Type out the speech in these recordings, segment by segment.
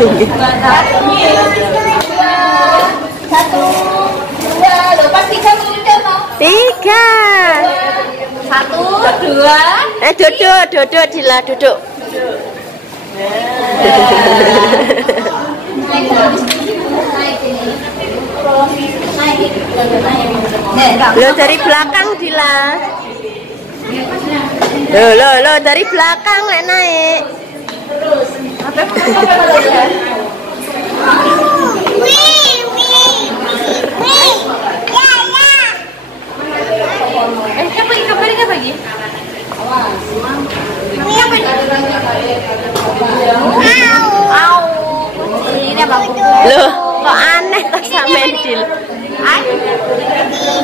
Satu, dua, lepas tiga menunjuk no? Tiga. Satu, dua. Duduk, Dila, duduk. Lo dari belakang, Dila. Lo dari belakang naik. Loh, kok aneh tas sama Dil?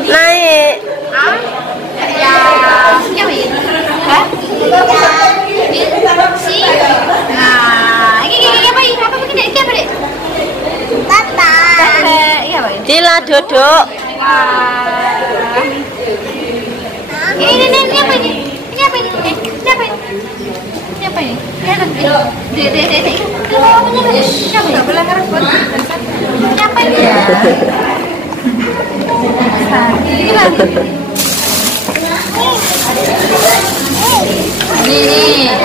Naik. Ya, siapa ini? Hah? Si. Nah, ini apa ini? Apa begini? Ini apa deh? Papa. Iya apa ini? Dila duduk. Ini apa ini? Ini apa ini? Ini apa ini? Ini apa ini? Ini apa ini? Siapa nggak boleh ngerus buat ini apa ini? Ini lagi. Ini.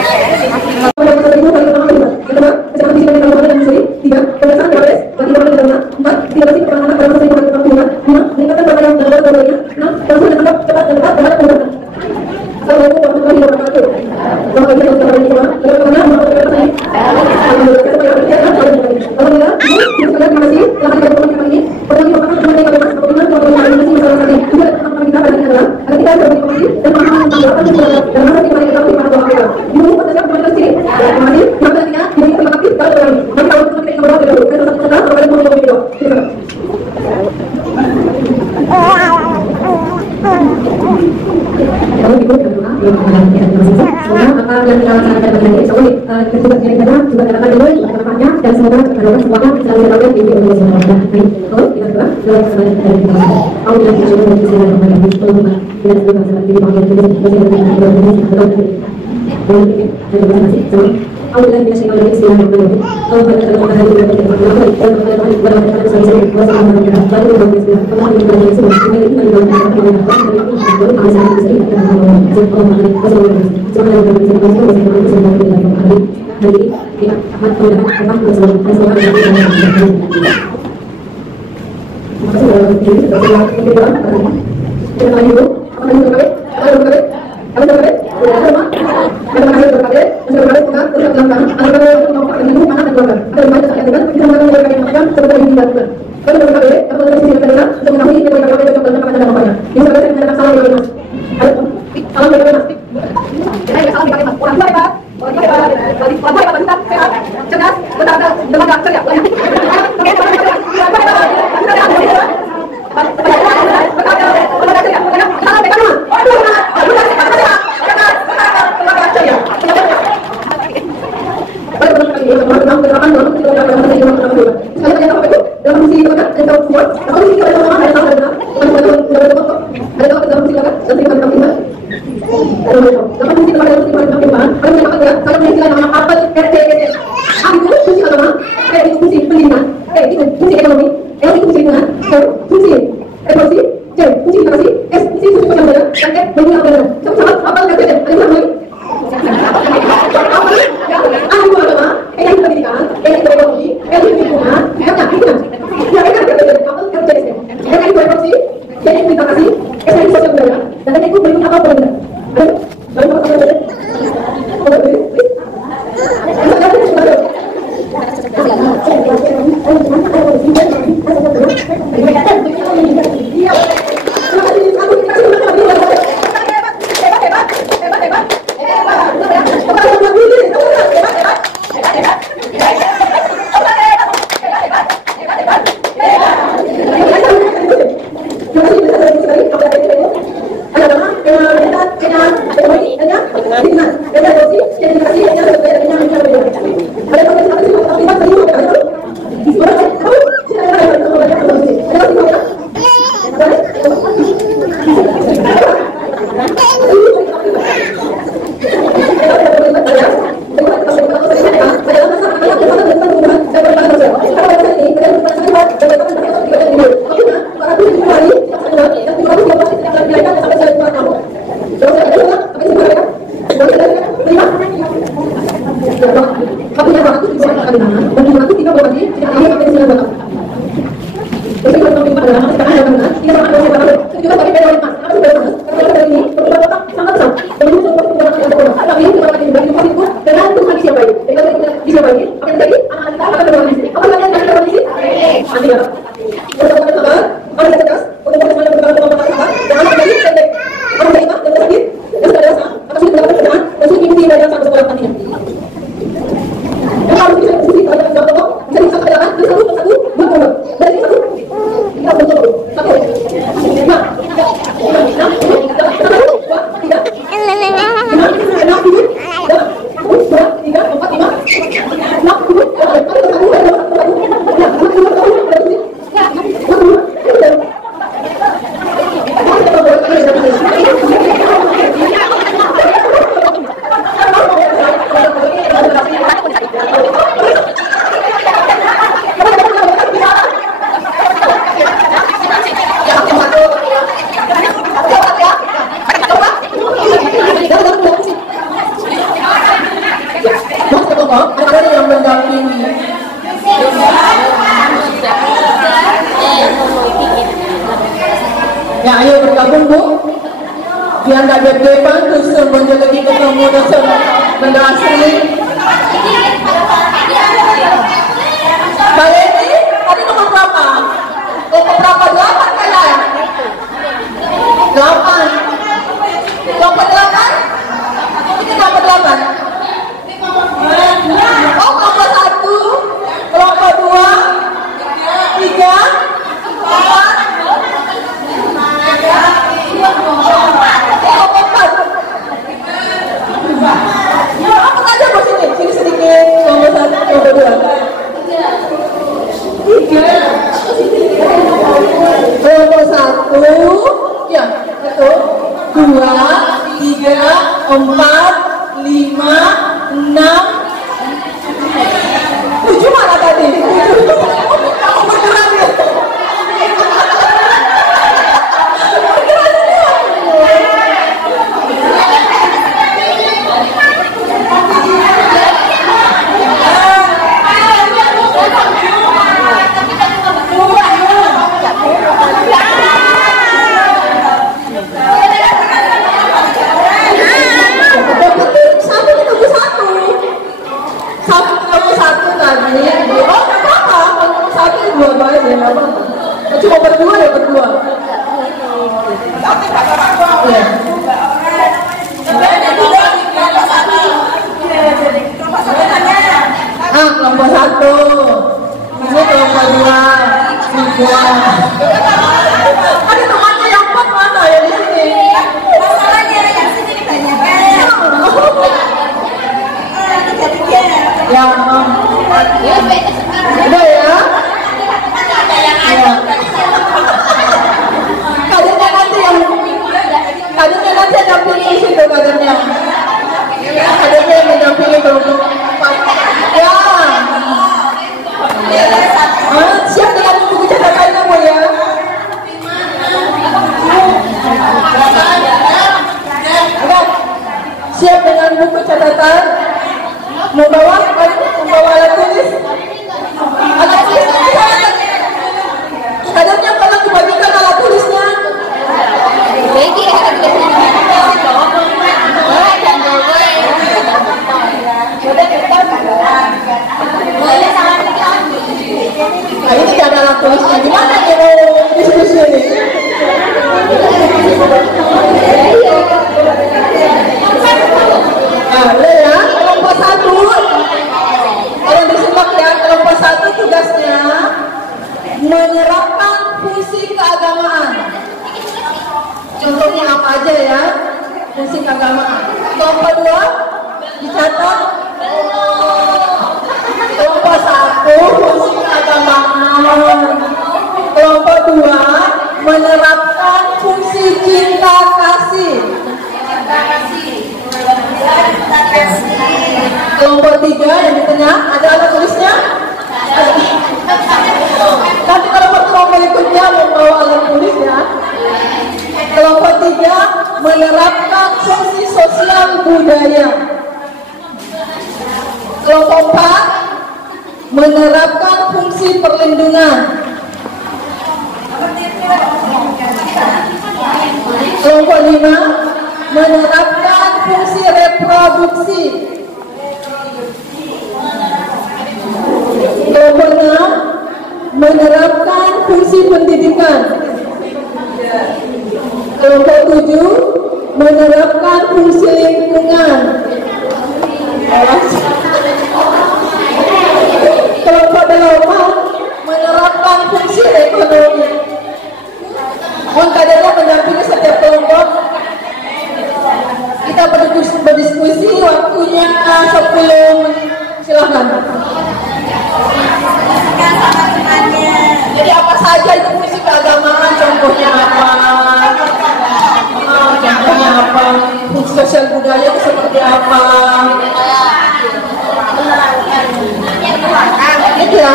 Dalam di mana, dan jumlah itu 3 lagi, jika kami pakai di sini buat apa? Jadi kalau kami adalah sekarang ada benar, kita akan ada benar. Juga kami beda emas, harus beda emas. Karena dari ini berbeda kotak sangat besar. Dan ini semua kita akan ada kotak. Kami kita akan juga jumlah itu dengan Tuhan siapa ini? Kita siapa ini? Apa yang terjadi? Anak-anak kita akan berdoa di sini. Apa yang akan berdoa di sini? Nanti ya. Bersama sabar, kami cerdas untuk semuanya berdoa dengan sabar. Jangan terjadi pendek. Orang terima dan sakit, yang sudah dewasa, akan sulit mendapatkan kerjaan dan sulit mengikuti ibadah sampai sekolah nantinya. Yang harus bisa diskusi kalau yang jawab bisa bisa kedatangan dari satu persatu bertolak dari satu kita bertolak satu lima tiga enam tujuh delapan dua tiga enam tujuh dua tiga empat lima enam tujuh ada yang mendampingi. Ya, ayo bergabung Bu. Biar nggak deg-degan terus menjadi ketemu dan benda asli. Kalian ini tadi nomor berapa? Nomor berapa? 8 kalian? 8. Kelompok 8? Ini kelompok 8. Oh, kelompok 1, kelompok 2, 3, 4, kelompok 4. Apa saja bos ini? Sini sedikit. Kelompok 1, kelompok 2. 3. Kelompok 1, ya, 1, 2, 3, 4, 5, 6, 7 mana tadi? Kamu bergerak ya? Cuma berdua ya berdua. Ya. Kelompok 1. Ini kelompok 2. 3. Ada temannya yang 4 mana ya di sini? Masalahnya yang sini kebanyakan. Ya. Udah ya. Kadernya nanti ada pilih situ kadernya. Kadernya yang mendampingi kelompok 4. Ya. Siap dengan buku catatannya Bu ya. Siap dengan buku catatan. Membawa alat tulis. Alat tulis kadernya tolong dibagikan alat tulisnya. Nah, ini tidak ada alat tulisnya. Gimana ya mau diskusi ini? Nah, ya, kelompok 1. Kalian disimak ya, kelompok 1 tugasnya menerapkan fungsi keagamaan. Contohnya apa aja ya? Fungsi keagamaan. Kelompok 2 dicatat. Kelompok 1 fungsi keagamaan. Kelompok 2 menerapkan fungsi cinta kasih. Kelompok 3 yang di tengah ada apa tulisnya? Nanti kalau kelompok berikutnya membawa alat tulis ya. Kelompok 3 menerapkan fungsi sosial budaya. menerapkan fungsi perlindungan. Kelompok 5 menerapkan fungsi reproduksi. Kelompok 6 menerapkan fungsi pendidikan. Kelompok 7 menerapkan fungsi lingkungan. Kelompok 8 menerapkan fungsi ekonomi. Mohon kadernya mendampingi setiap kelompok. Kita berdiskusi, waktunya 10 menit. Silahkan. Jadi apa saja itu fungsi keagamaan, contohnya apa? Contohnya apa? Fungsi sosial budaya itu seperti apa? Gitu ya.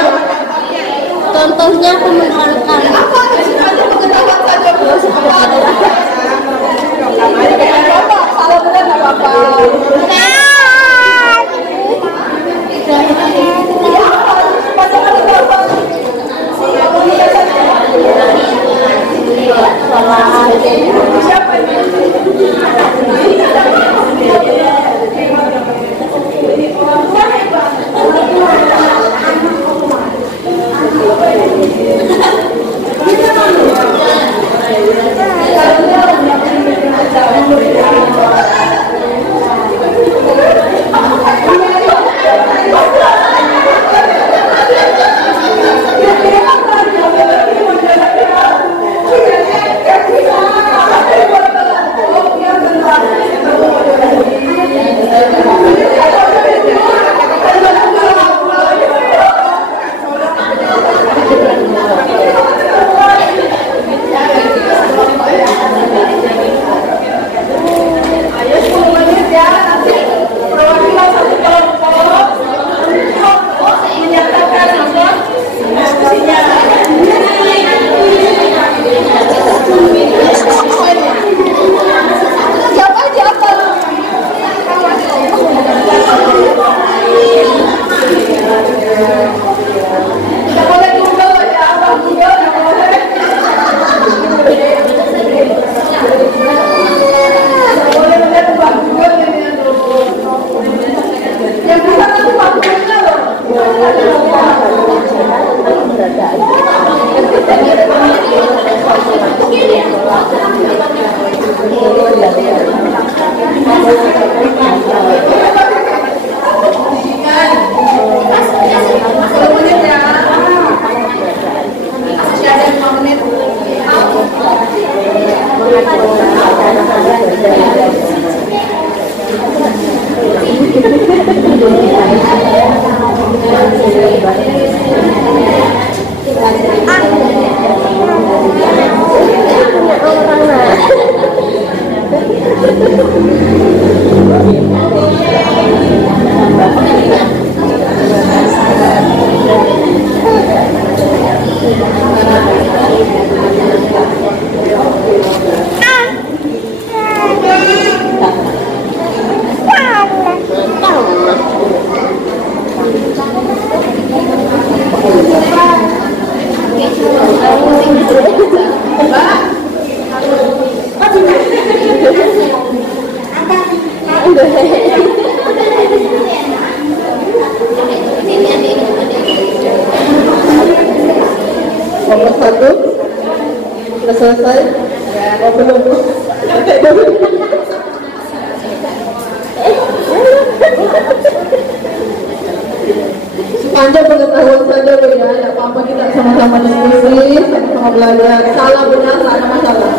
Contohnya aku menerangkan. Apa sebenarnya pengetahuan saja belum salah benar nggak apa-apa. Nomor 1 sudah selesai? Oh, belum. Sepanjang pengetahuan saja ya, tidak apa-apa, kita sama-sama diskusi, sama-sama belajar. Salah benar tidak ada masalah.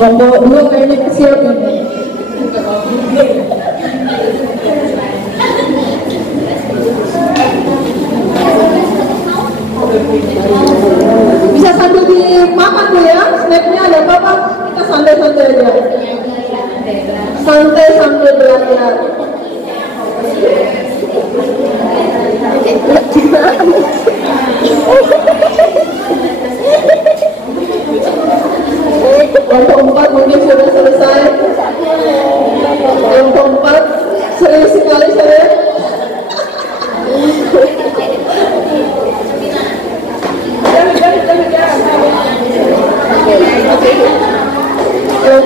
Kelompok 2 kayaknya kecil ini. Bisa sambil dimakan tuh ya, snacknya ada apa-apa, kita santai-santai aja. Santai sambil belajar. Kelompok 4 mungkin sudah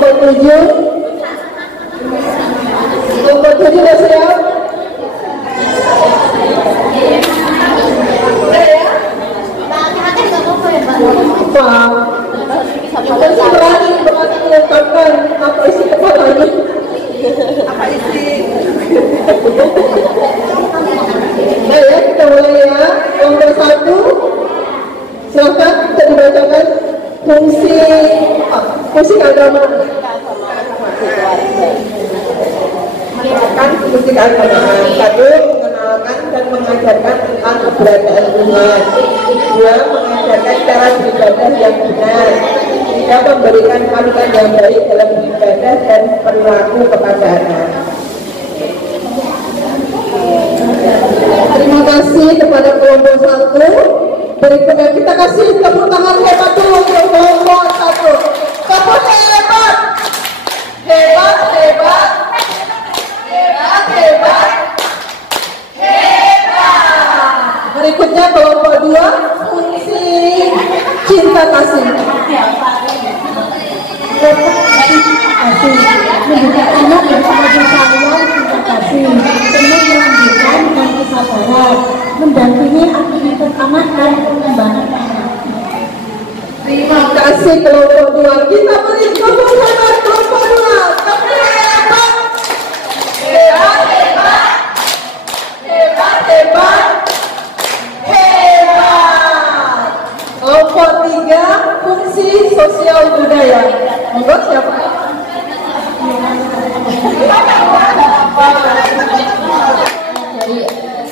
kelompok 7. Kelompok 7 sudah siap? Pak, kita sih berani mengungkapkan apa isi kepalanya. Apa isi? Nah ya, kita mulai ya. Kelompok 1, silakan kita dibacakan fungsi agama. Melibatkan fungsi keagamaan. 1. Mengenalkan dan mengajarkan tentang keberadaan Tuhan. 2. Mengajarkan cara beribadah yang benar. 3. Memberikan panutan yang baik dalam beribadah dan perilaku kepada anak. Terima kasih kepada kelompok 1. Berikutnya kita kasih tepuk tangan hebat dulu untuk kelompok 1. Tepuk hebat, hebat, hebat, hebat, hebat, hebat. Berikutnya kelompok 2, fungsi cinta kasih. Mendidik anak bersama saya cinta kasih, penuh melanjutkan dan kesabaran, mendampingi aktivitas anak dan pengembangan anak. Terima kasih kelompok 2. Kita beri tepuk hebat kelompok 2. Tepuk hebat, hebat, hebat, hebat, hebat, hebat. Kelompok 3, fungsi sosial budaya. Monggo siapa?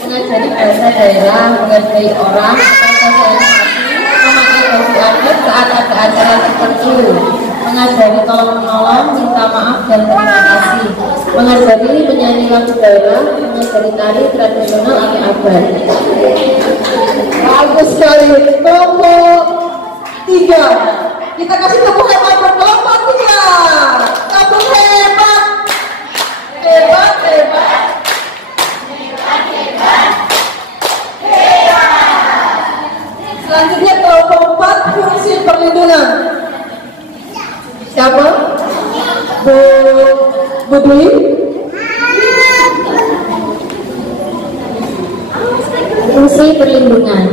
Mengajari bahasa daerah, menghargai orang, sosialisasi, memakai baju adat saat ada acara tertentu, mengajari tolong menolong, minta maaf dan terima kasih, mengajari menyanyi lagu daerah, mengajari tari tradisional atau abad. Bagus sekali. Kelompok 3. Kita kasih tepuk hebat untuk kelompok 3. Tepuk hebat, hebat, hebat, hebat, hebat, hebat. Selanjutnya kelompok 4, fungsi perlindungan. Siapa? Bu Dwi? Fungsi perlindungan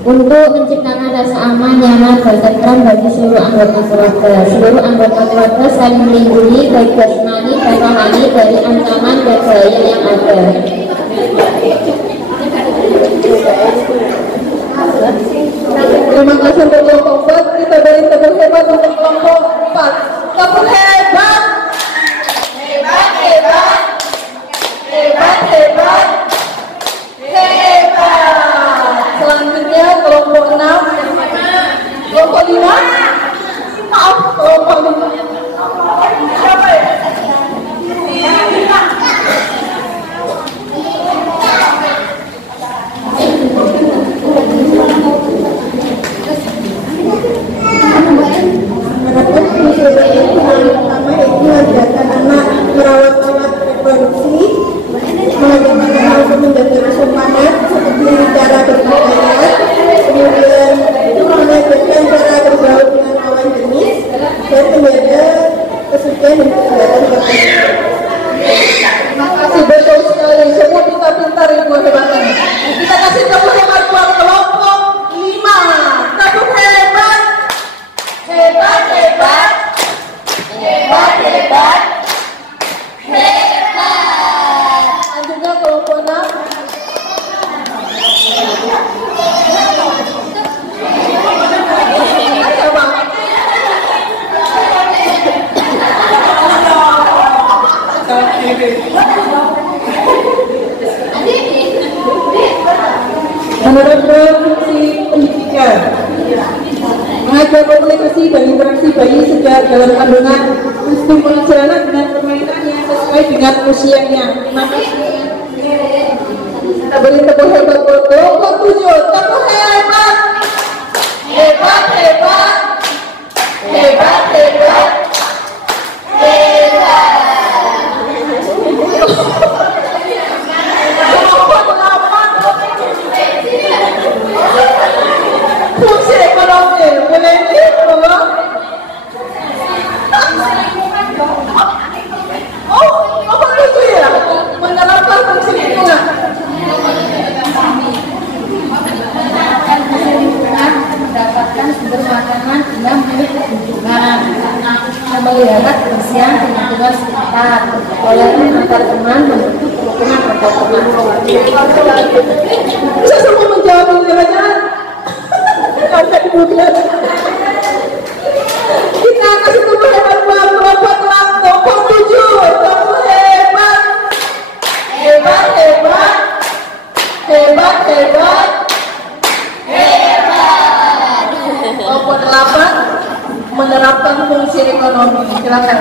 untuk menciptakan rasa aman, nyaman, dan tentram bagi seluruh anggota keluarga. Seluruh anggota keluarga saling melindungi baik jasmani dan rohani dari ancaman dan bahaya yang ada. Terima kasih untuk kelompok 4. Kita beri tepuk hebat untuk kelompok 4. Tepuk hebat, hebat, hebat, hebat, hebat, hebat. Selanjutnya kelompok 6. Kelompok 5. Maaf, kelompok 5. Siapa ya? Harapkan fungsi yang pertama yaitu mengajarkan anak merawat alat reproduksi, mengajarkan anak untuk menjaga kesopanan seperti cara berpakaian, kemudian mengajarkan cara bergaul dengan lawan jenis dan menjaga kesucian dan kesehatan beragama. Terima kasih, betul sekali. Semua pintar-pintar ibu hebatnya. Kita kasih tepuk hebat buat kelompok 5. Tepuk hebat, hebat, hebat, hebat, hebat, hebat. Selanjutnya kelompok 6. Coba. Menerapkan fungsi pendidikan, mengajar komunikasi dan interaksi bayi sejak dalam kandungan, menstimulasi anak dengan permainan yang sesuai dengan usianya. Terima kasih. Kita beri tepuk hebat buat kelompok 7. Tepuk hebat, hebat, hebat, hebat, hebat, hebat. Fungsi ekonomi, boleh ini, memelihara kebersihan di lingkungan sekitar. Toleran antar teman membentuk kerukunan antar teman. Bisa semua menjawab nilainya. Kita kasih tepuk tangan buat kelompok nomor 7. Kamu hebat. Hebat, hebat. Hebat, hebat. Hebat. Kelompok 8 menerapkan fungsi ekonomi. Silakan.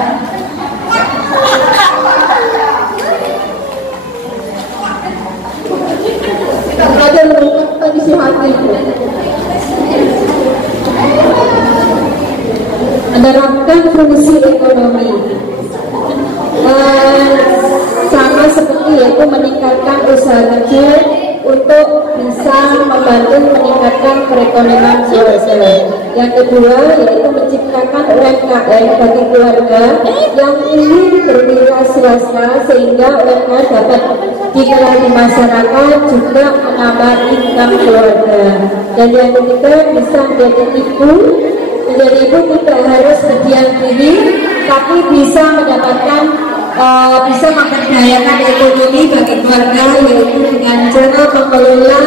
Kita belajar mengungkapkan isi hati. Menerapkan fungsi ekonomi sama seperti yaitu meningkatkan usaha kecil untuk bisa membantu meningkatkan perekonomian keluarga. Yang kedua yaitu menciptakan UMKM bagi keluarga yang ingin berwira swasta sehingga UMKM dapat dikenal di masyarakat juga menambah income keluarga. Dan yang ketiga bisa menjadi ibu. Menjadi ibu tidak harus berdiam diri, tapi bisa mendapatkan bisa memberdayakan ekonomi bagi keluarga yaitu dengan cara mengelola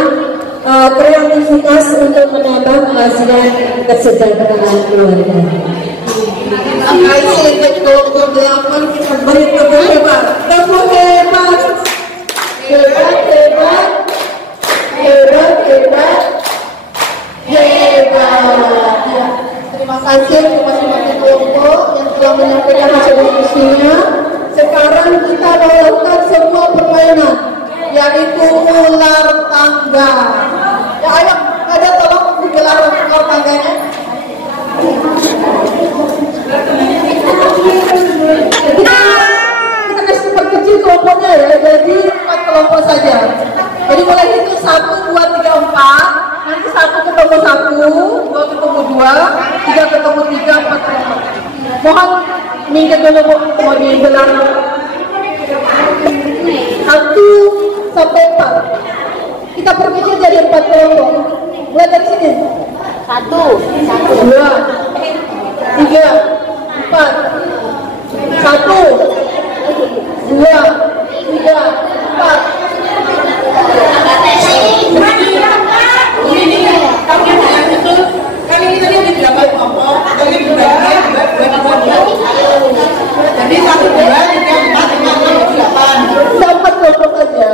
kreativitas untuk menambah penghasilan kesejahteraan keluarga. Kelompok 8 kita beri tepuk hebat, tepuk hebat, hebat, hebat, hebat, hebat, hebat. Terima kasih masing-masing kelompok yang telah menyampaikan hasil diskusinya. Sekarang kita melakukan sebuah permainan yaitu ular tangga. Ya ayo, ada tolong digelar ular tangganya. Kita kasih perkecil kelompoknya ya, jadi 4 kelompok saja. Jadi mulai itu 1, 2, 3, 4. Nanti 1 ketemu 1, 2 ketemu 2, 3 ketemu 3, 4 ketemu. Mohon minggir dulu mau digelar 1 sampai 4. Kita perkecil jadi 4 kelompok. Mulai dari sini. 1, 2, 3, 4. 1, 2, 3, 4. Kali ini tadi ada 8 kelompok, jadi dibagi jadi 1, 2, 3, 4, 5, 6, 8. Dapat kelompok aja.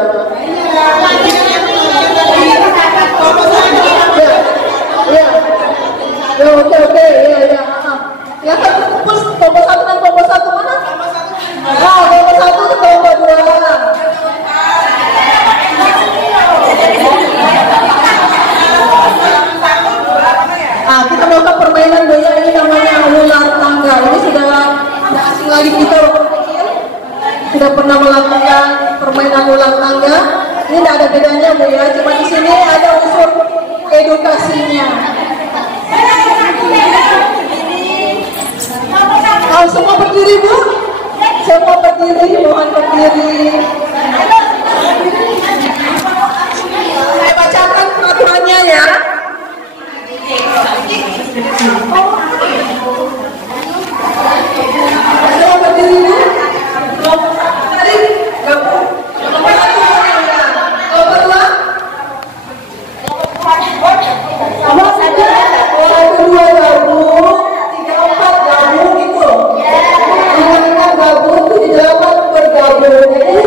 Ya, oke, ya. Ya kan terus kelompok 1 dan kelompok 1 mana? Nah, kelompok 1 ke kelompok 2. Kita melakukan permainan banyak ini namanya ular tangga. Ini sudah tidak asing lagi kita waktu kecil. Sudah pernah melakukan permainan ular tangga. Ini tidak ada bedanya Bu ya. Cuma di sini ada unsur edukasinya. Semua berdiri Bu. Semua berdiri, mohon berdiri. Saya bacakan peraturannya ya. Semua berdiri Bu. Kelompok 1 tadi gabung. Kelompok 1 kelompok 2. Kelompok 2 gabung. 3, 4 gabung gitu. 5 gabung, 7, 8 bergabung. Jadi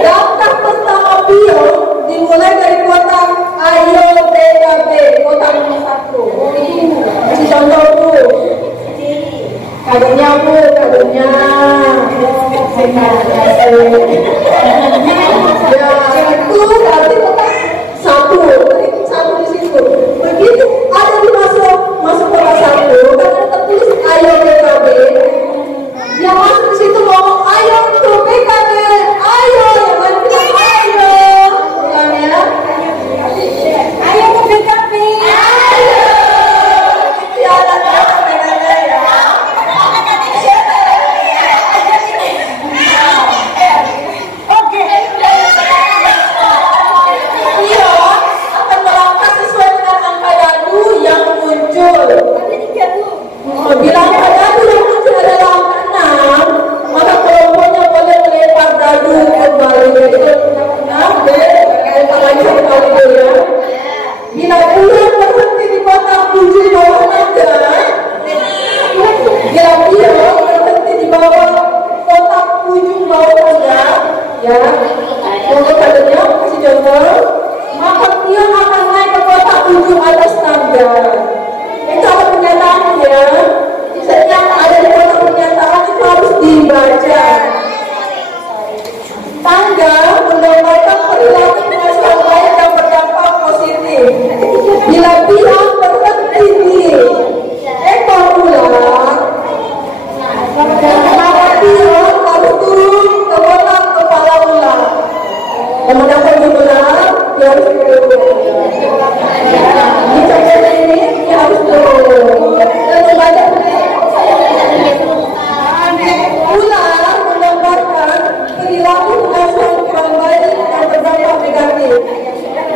Daftar pertama bio dimulai dari kota Ayo PKB, kota nomor 1. Kasih contoh Bu. Kadonya Bu, kadonya. Ya, itu berarti kota 1. Satu di situ. Begitu ada di masuk kota 1, karena tertulis Ayo PKB. Yang masuk di situ ngomong ayo tuh PKB, ayo yang lain bilang ayo, bukan ya? Ayo ke PKB, ayo. Itu ya ada bedanya ya. Oke. Iya, akan melangkah sesuai dengan angka dadu yang muncul. Bila angka dadu yang muncul adalah angka 6, maka kelompoknya boleh melempar dadu kembali. Jadi kalau punya 6, lempar lagi satu kali dulu ya. Bila bulan berhenti di kotak 7 bawah naga, bila bio berhenti di bawah kotak 7 bawah naga, ya, contoh kadonya kasih contoh, maka bio akan naik ke kotak 7 atas tangga. Itu apa pernyataannya? Setiap ada di kotak pernyataan itu harus dibaca. Tangga menggambarkan perilaku pengasuhan baik yang berdampak positif. Bila bilang berhenti di ekor ular, maka bilang harus turun ke kotak kepala ular. Menggunakan ular, dia harus turun. Di contohnya ini, dia harus turun. Dan membaca ular menggambarkan perilaku pengasuhan kurang baik yang berdampak negatif.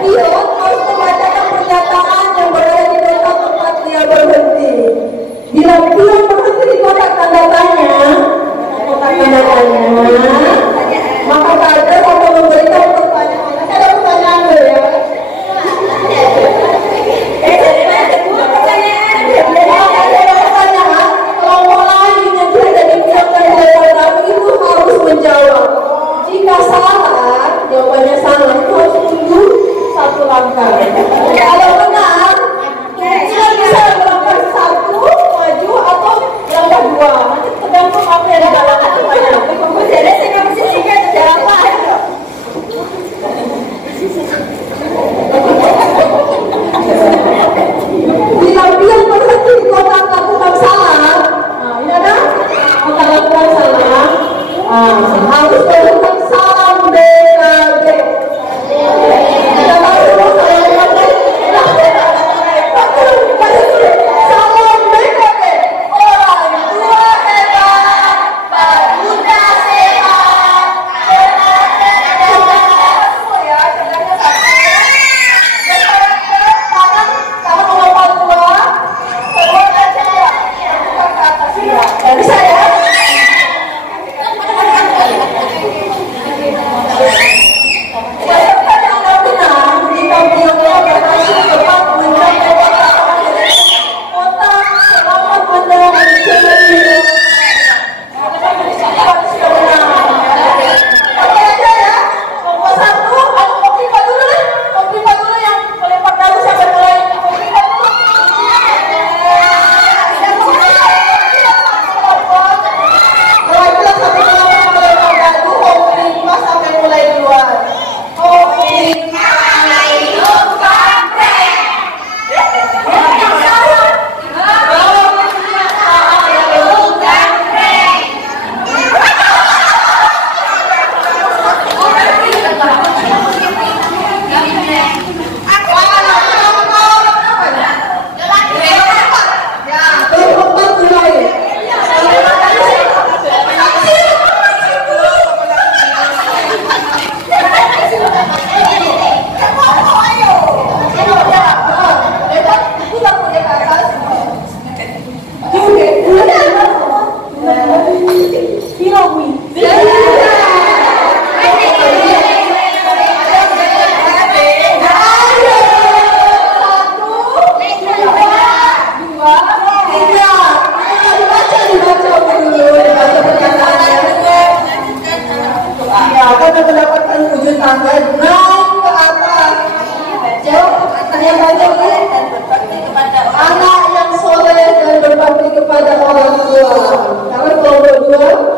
Dia harus membacakan pernyataan yang berada di kotak tempat dia berhenti. Bila dia berhenti di kotak tanda tanya, maka kader akan memberikan pertanyaan. Ada pertanyaan ya? Kelompok lain yang berada di belakang jawaban itu harus menjawab. Jika salah, jawabannya salah, itu harus tunggu 1 langkah. Kalau benar, kita bisa melangkah 1, maju atau langkah 2. Nanti tergantung apa yang ada dalam pertanyaan. Jadi saya mesti singkat jawaban. Bila dia berhenti di kotak lakukan salah, ini ada kotak lakukan salah, harus melakukan salam BKB. Kita tahu salam BKB. Salam BKB. Orang tua hebat, pemuda sehat, bisa ya? Sekarang kelompok 2.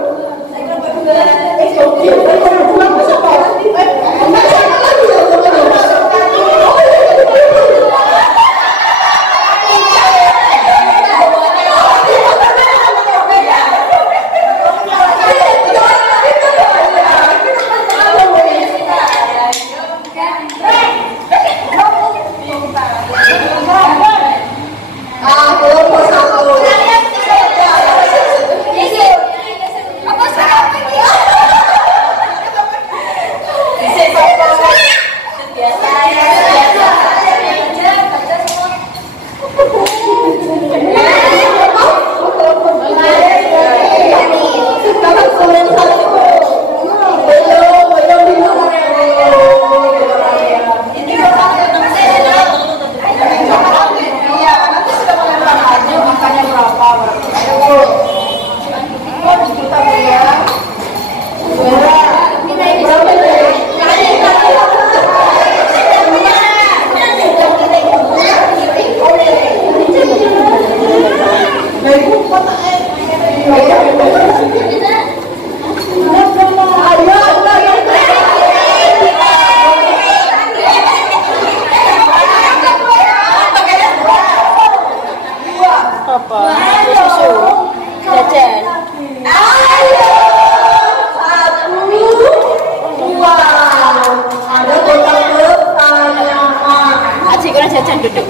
Jajan duduk.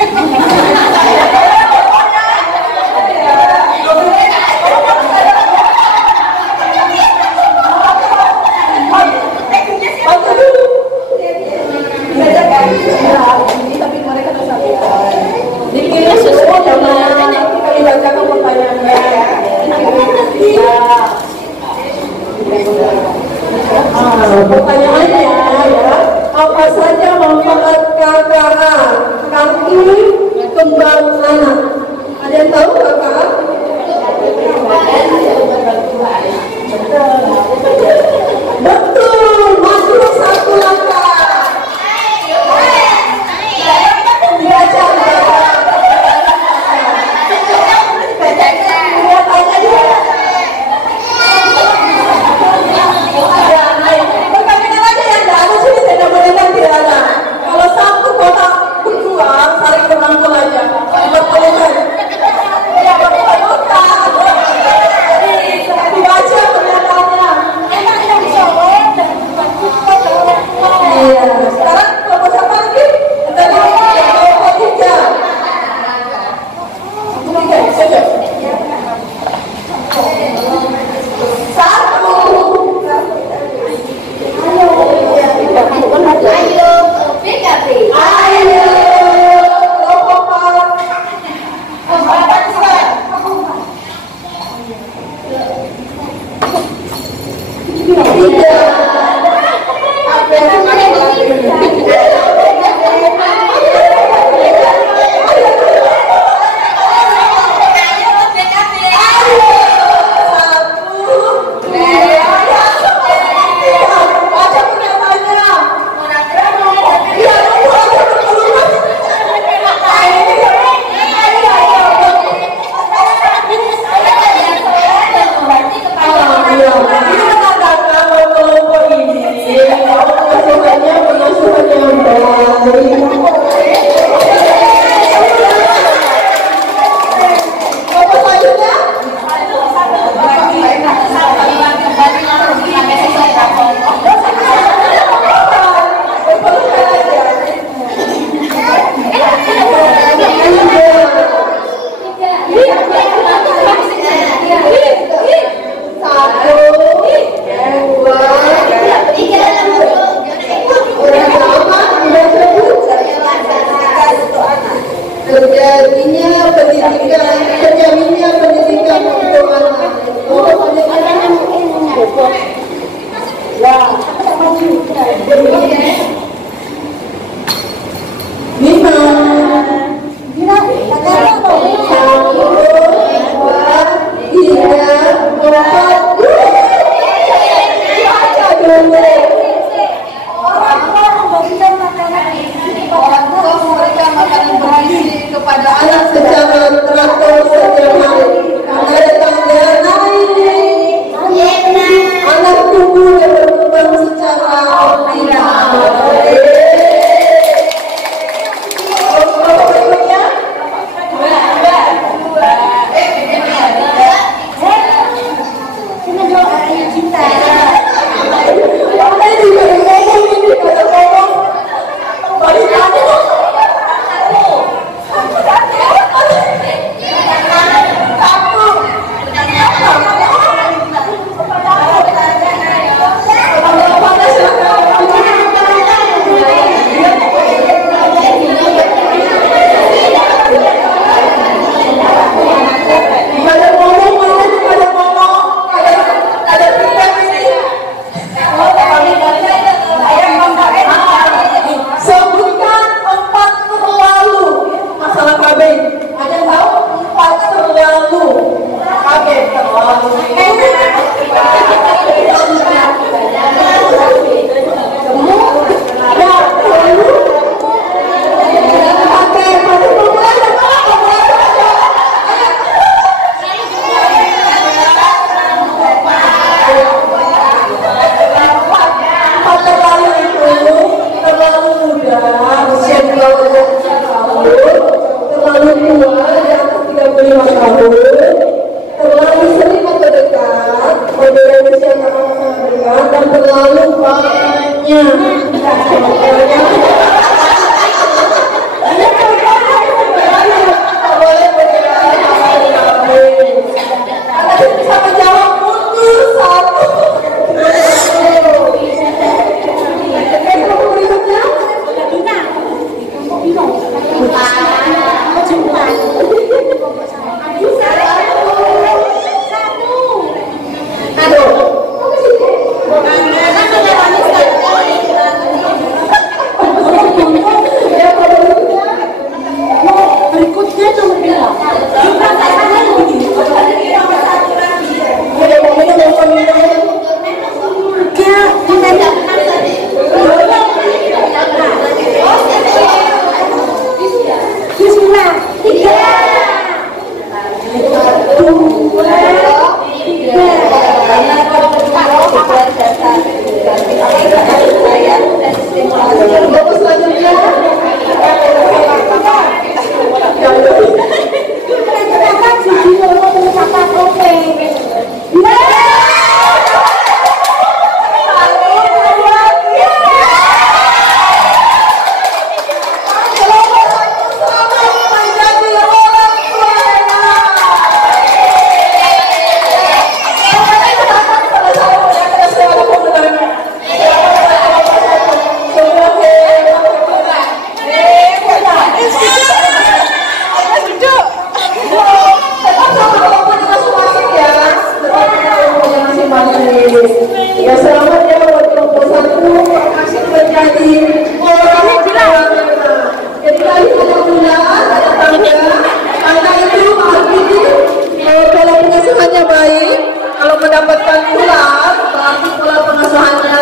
Pertanyaannya ya, apa saja manfaat KKA, kartu kembang anak? Ada yang tahu KKA? Betul, masuk satu langkah. Kalau satu kotak berjuang, saling merangkul aja. Dibaca pernyataannya. Iya. Sekarang kelompok siapa lagi? Kelompok 3. Saja. Ayo, PKB. Ayo, kelompok kepada anak secara teratur setiap hari. Karena tanggal Bagus selanjutnya. Ya selamat ya buat kelompok 1 berhasil menjadi orang jadi kali ada bulan ada tangga itu artinya kalau pengasuhannya baik, kalau mendapatkan ular berarti pola pengasuhannya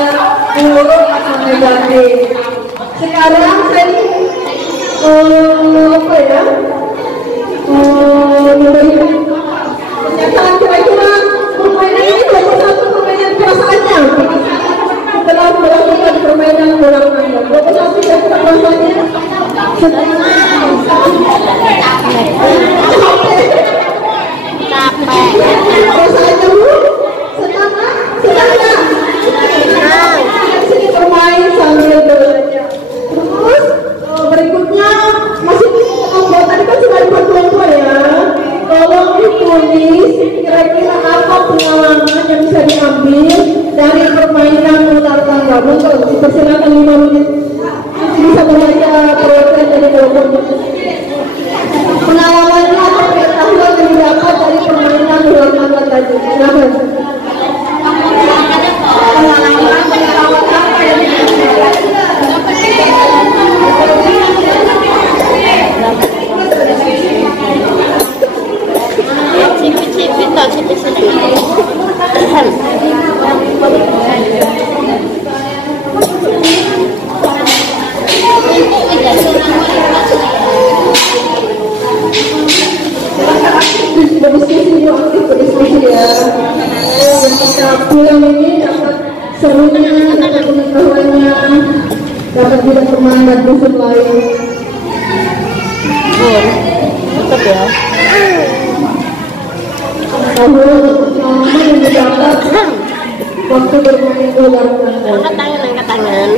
buruk atau negatif. Sekarang saya apa ya pernyataan kira-kira permainan ini kelompok 1 permainan perasaannya setelah melakukan permainan ulang tangga. Kelompok 1 kira-kira perasaannya perasaannya senang sini bermain sambil belajar. Terus berikutnya masih tadi kan sudah dibuat kelompok ya. Tolong ditulis kira-kira apa pengalaman yang bisa diambil dari permainan ular tangga. Monggo dipersilakan 5 menit. Bisa membaca program dari kelompok. Pengalamannya atau pengetahuan yang didapat dari permainan ular tangga tadi. Silakan. Pengalaman apa yang didapat? Berdiskusi ya. Yang kita pulang ini dapat serunya, dapat pengetahuannya, dapat juga semangat musuh lain. Tetap ya. Pengalaman yang didapat waktu bermain ular tangga. Angkat tangan.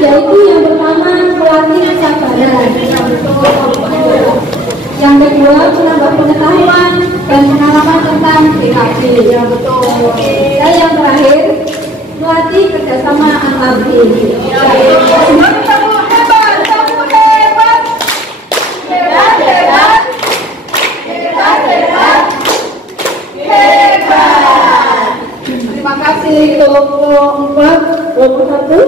Yaitu yang pertama melatih kesabaran, yang kedua menambah pengetahuan dan pengalaman tentang PKB, yang betul. Dan yang terakhir melatih kerjasama antar tim. kelompok 4, kelompok 1.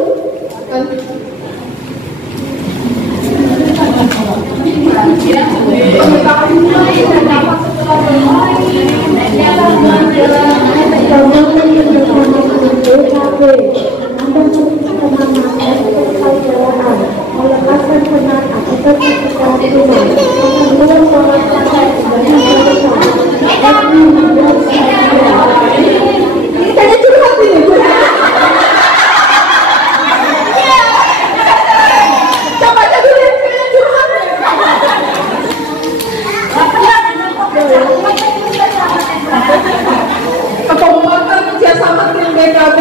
Kekompakan kerjasama tim BKB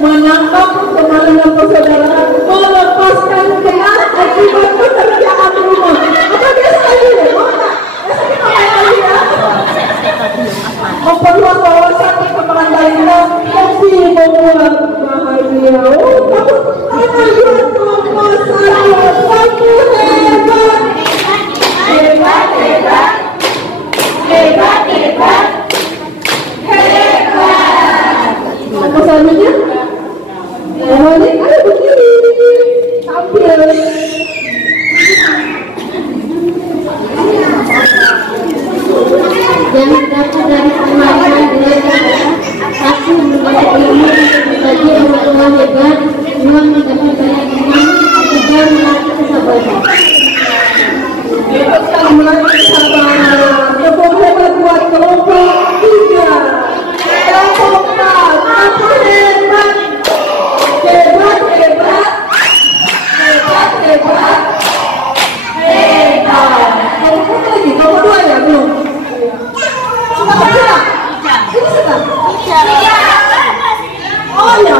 menangkap pertemanan persaudaraan, melepaskan kenal akibat pekerjaan rumah. Apa biasa lagi ya? Mau tak? Biasa kita main lagi ya? Memperluas wawasan perkembangan balita, tapi membuat bahagia. Oh, kamu lihat kelompok saya, kamu hebat. Hebat, hebat. Hebat, hebat. Apa selanjutnya? Ini ada begini. Tampil. Yang dapat dari pengalaman belajar satu mendapat ilmu bagi orang hebat, dua mendapat banyak teman, tiga melatih kesabaran. Hebat sekali melatih kesabaran. Kelompok hebat buat kelompok 3. Kelompok 4. Apa hebat? Hebat, hebat. Hebat, hebat. Hebat. Kelompok lagi, kelompok 2 ya belum? Sudah berapa? Ini sudah? Oh ya.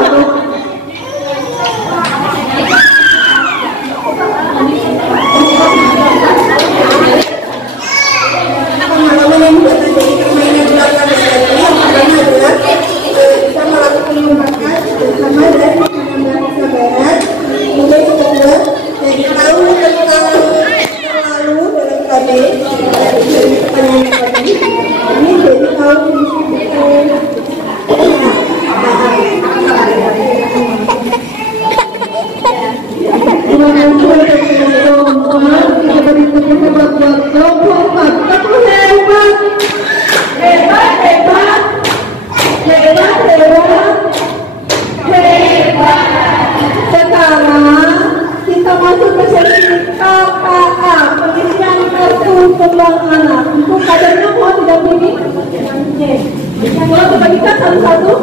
Pengalaman yang buat menjadi permainan belajar ini yang pertama adalah kita melakukan lombakan bersama dan menambah kesabaran. Kemudian yang kedua, dari tahu tentang terlalu dalam KB dari pertanyaan tadi ini jadi tahu masuk ke sesi KKA, pendidikan kartu kembang anak. Untuk kadernya mohon didampingi. Yang mau dibagikan satu-satu.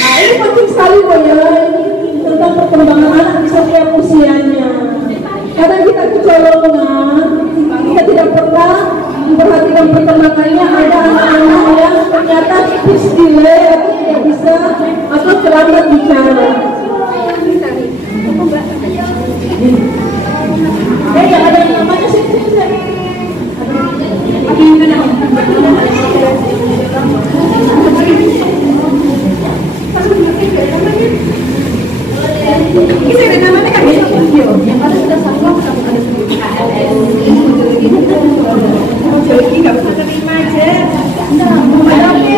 Nah, ini penting sekali Bu ya, ini tentang perkembangan anak di setiap usianya. Kadang kita kecolongan, kita tidak pernah memperhatikan perkembangannya. Ada anak-anak yang ternyata speech delay atau tidak bisa atau terlambat bicara. Yang ada namanya sih. Ini ada namanya kan bisa video. Yang pada sudah sanggup melakukan jadi nggak bisa terima aja. Menghadapi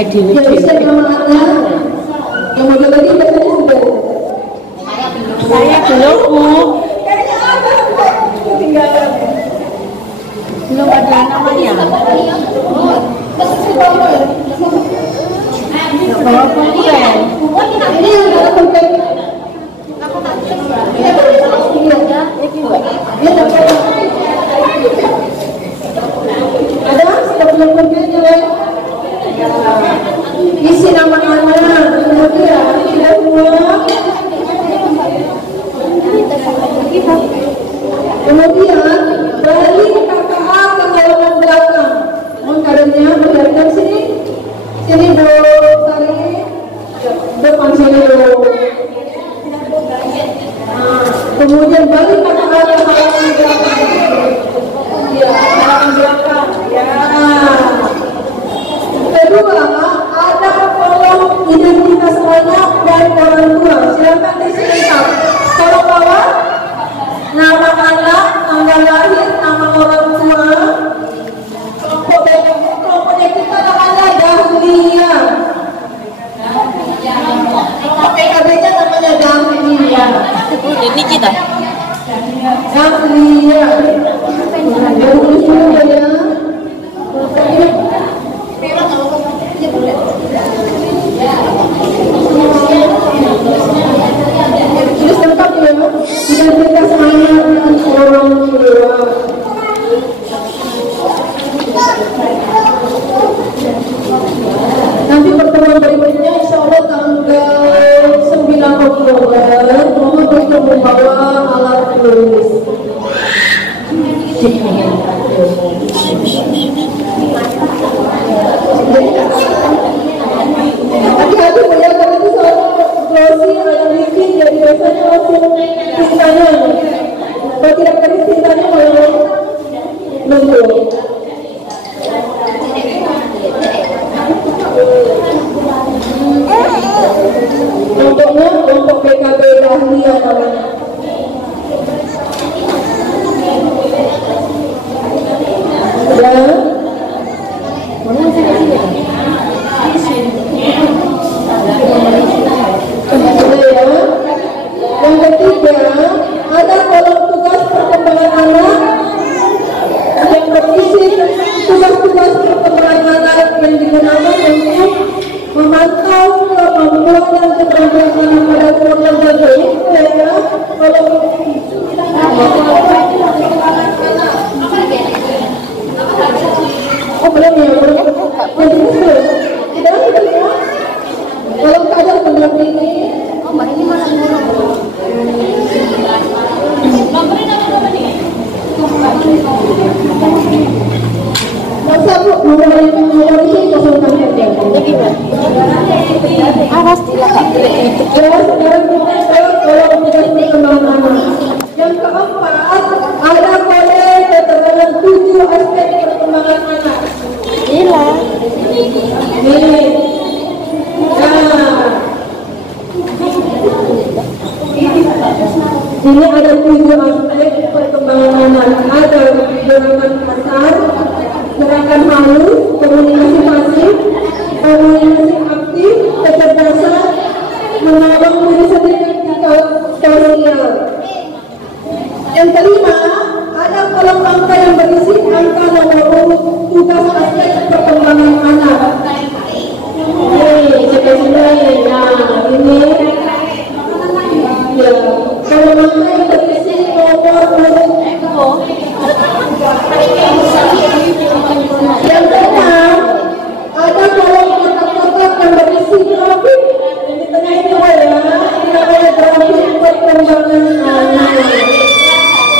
Yang usia nama anak. Yang model tadi biasanya sudah. Saya belum, Bu. Belum ada namanya. Bawa pulpen. Ini yang dalam pulpen. Ada sebelum pulpennya. Isi nama anak, kemudian tidak semua. Kemudian balik KKA ke halaman belakang. Kadernya melihatkan sini, sini Bu Sari, depan sini Bu. Kemudian balik KKA ke halaman belakang. Ya, halaman belakang. Ya. Kedua, ada kolom identitas anak dan orang tua. Silakan disilangkan. Kolom bawah, nama anak, tanggal lahir, nama orang tua. Kelompoknya kita namanya Dahlia. Kelompok PKB-nya namanya Dahlia. Ini kita. Dahlia. Yang tulis dulu ya. Tulis lengkap ya, identitas anak dan orang tua. Nanti pertemuan berikutnya insya Allah tanggal 9 Oktober. Mohon untuk membawa alat tulis. Hati-hati Bu ya, karena itu soal glossy yang bikin, jadi biasanya langsung tintanya. Kalau tidak kering tintanya malah luntur. Kelompoknya kelompok PKB Dahlia namanya. Ya. Yang ketiga, ada kolom tugas perkembangan anak yang berisi tugas-tugas perkembangan anak yang digunakan untuk memantau kemampuan dan keterampilan anak pada umur tertentu. Ya, oh belum ya, belum. Tidak ya. Kalau kader pendampingi. Oh, mbak ini malah ngurung. Masa Bu, nomor ini kosongkan saja. Awas tidak itu. Ya, sekarang kita kalau tugas perkembangan anak. Yang keempat, ada kode keterangan 7 aspek perkembangan anak. Gila. Nih. Ini ada 7 aspek perkembangan anak. Ada gerakan kasar, gerakan halus, komunikasi pasif, komunikasi aktif, kecerdasan, mengalami diri sendiri ketika sosial. Yang kelima, ada kolom angka yang berisi angka nomor urut tugas aspek perkembangan anak. Ini sebelah sini, nah ini. Ya, kolom angka yang berisi nomor urut. Yang keenam, ada kolom kotak-kotak yang berisi grafik. Di tengah ini ya, ini namanya grafik perkembangan anak.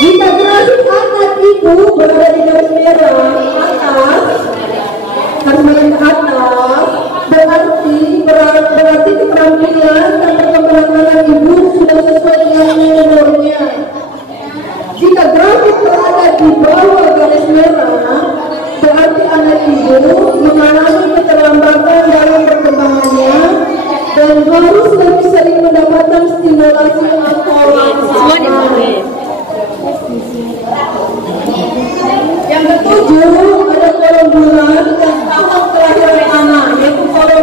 Jika grafik anak itu berada di garis merah atas, garis merah ke atas, berarti keterampilan dan perkembangan anak ibu sudah sesuai dengan umurnya. Jika grafik berada di bawah garis merah, berarti anak ibu mengalami keterlambatan dalam perkembangannya dan harus lebih sering mendapatkan stimulasi atau langsung. Yang ketujuh, ada kolom bulan dan tahun kelahiran anak, yaitu kolom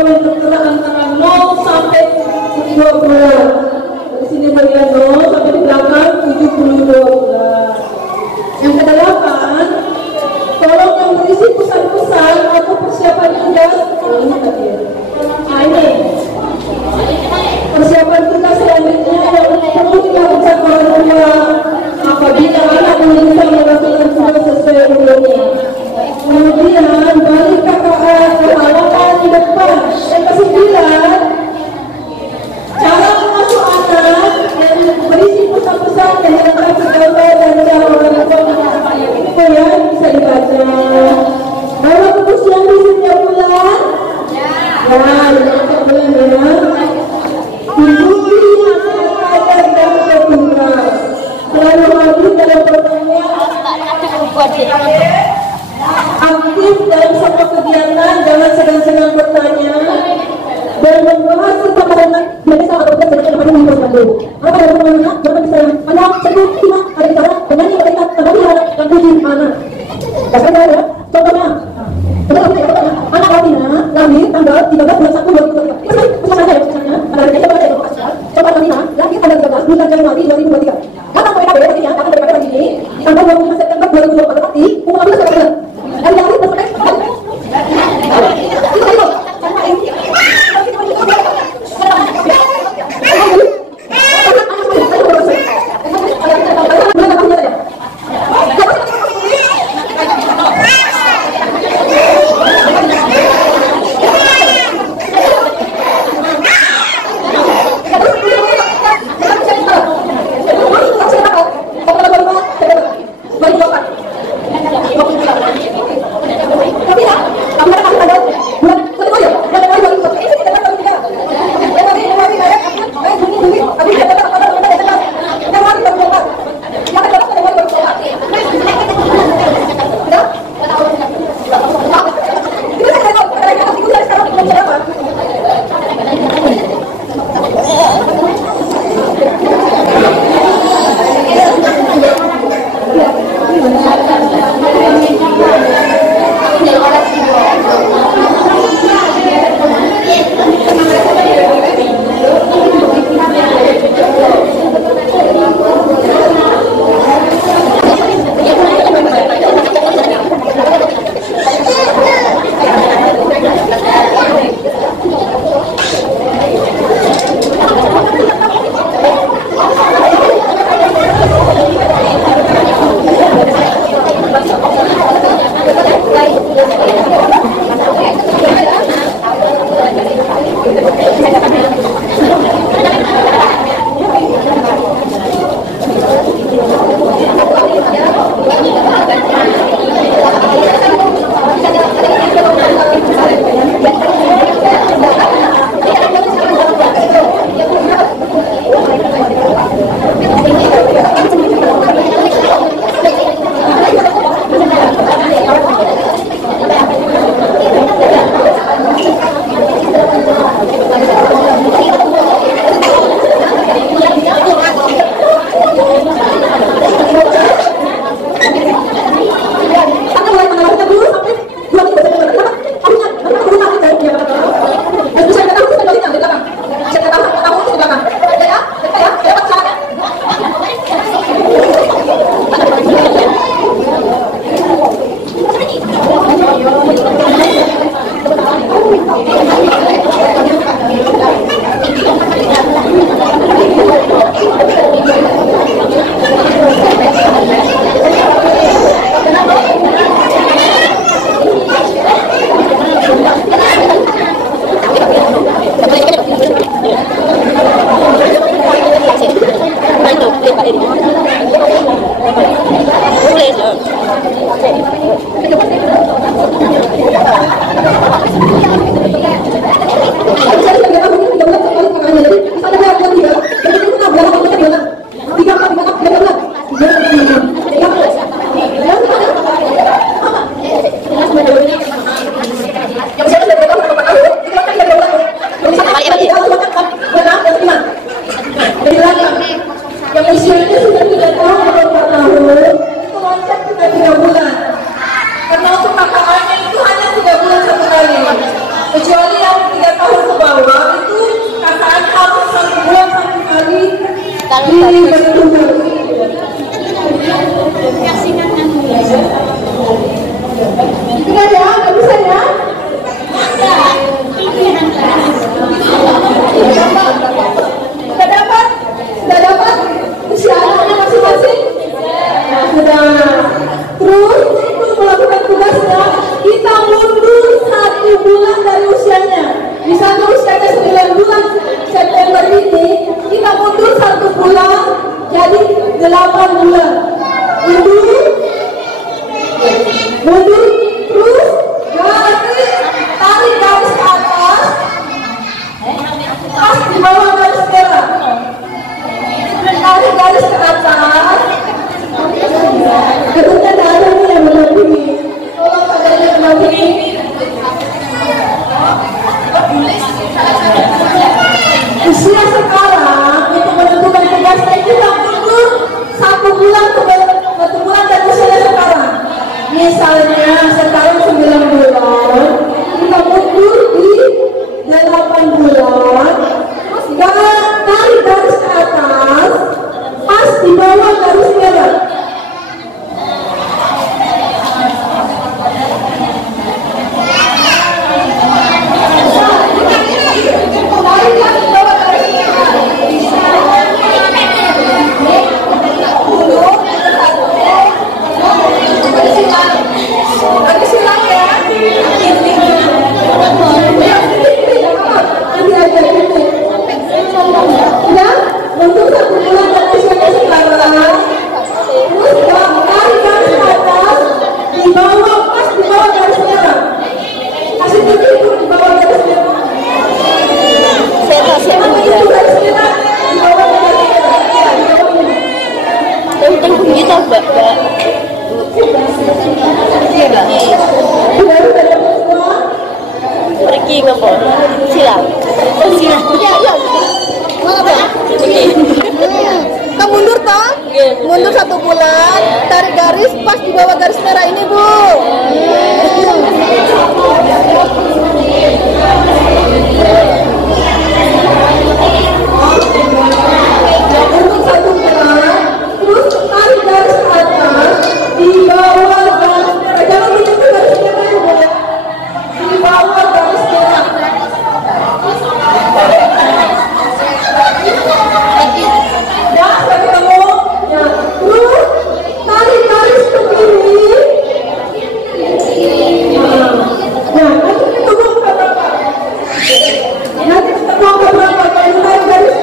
Ya, dimakan bulan ya. Diberi masyarakat dan tertunggal. Selalu hadir dalam pertanyaan. Aktif dalam semua kegiatan, jangan segan-segan bertanya dan membahas serta mengenai mereka atau kita sedang pada minggu lalu. Apa yang bermakna? Jangan bisa ada satu lima ada cara menyanyi mereka kembali dan tujuh mana? Dasar ya. Contohnya, anak Latina lahir tanggal 13 bulan 1 2023. Misalnya ada coba Latina lahir tanggal 13 bulan Januari 2023. Kata mereka bedanya kata daripada hari ini tanggal 25 September 2024 berarti umur 15 tahun. Dan yang itu sampai mundur terus garis tarik garis ke atas Usia sekarang itu menentukan tugasnya kita mundur 1 bulan dan usianya sekarang. Misalnya sekarang 9 bulan, kita mundur di 8 bulan, tarik garis ke atas, pas di bawah garis merah. Untuk 1 bulan dan usianya sekarang, terus tarik garis ke atas, di bawah, pas di bawah garis merah. Kasih tunjuk itu di bawah garis merah. Itu garis merah, di bawah garis merah. Penting kita mbak. Baru dari semua. Pergi ke pon. Silang. Silang. Iya. Kita mundur toh? Mundur 1 bulan, tarik garis pas di bawah garis merah ini, Bu. Untuk 1 bulan, terus tarik garis ke atas di bawah garis merah. Jangan begitu garis merah ya, Bu. Di bawah garis merah. Ya, saya ketemu. Ya, terus tarik garis ke kiri. Ya, nanti kita tunggu berapa? Nanti kita tunggu berapa? Kalau tarik garis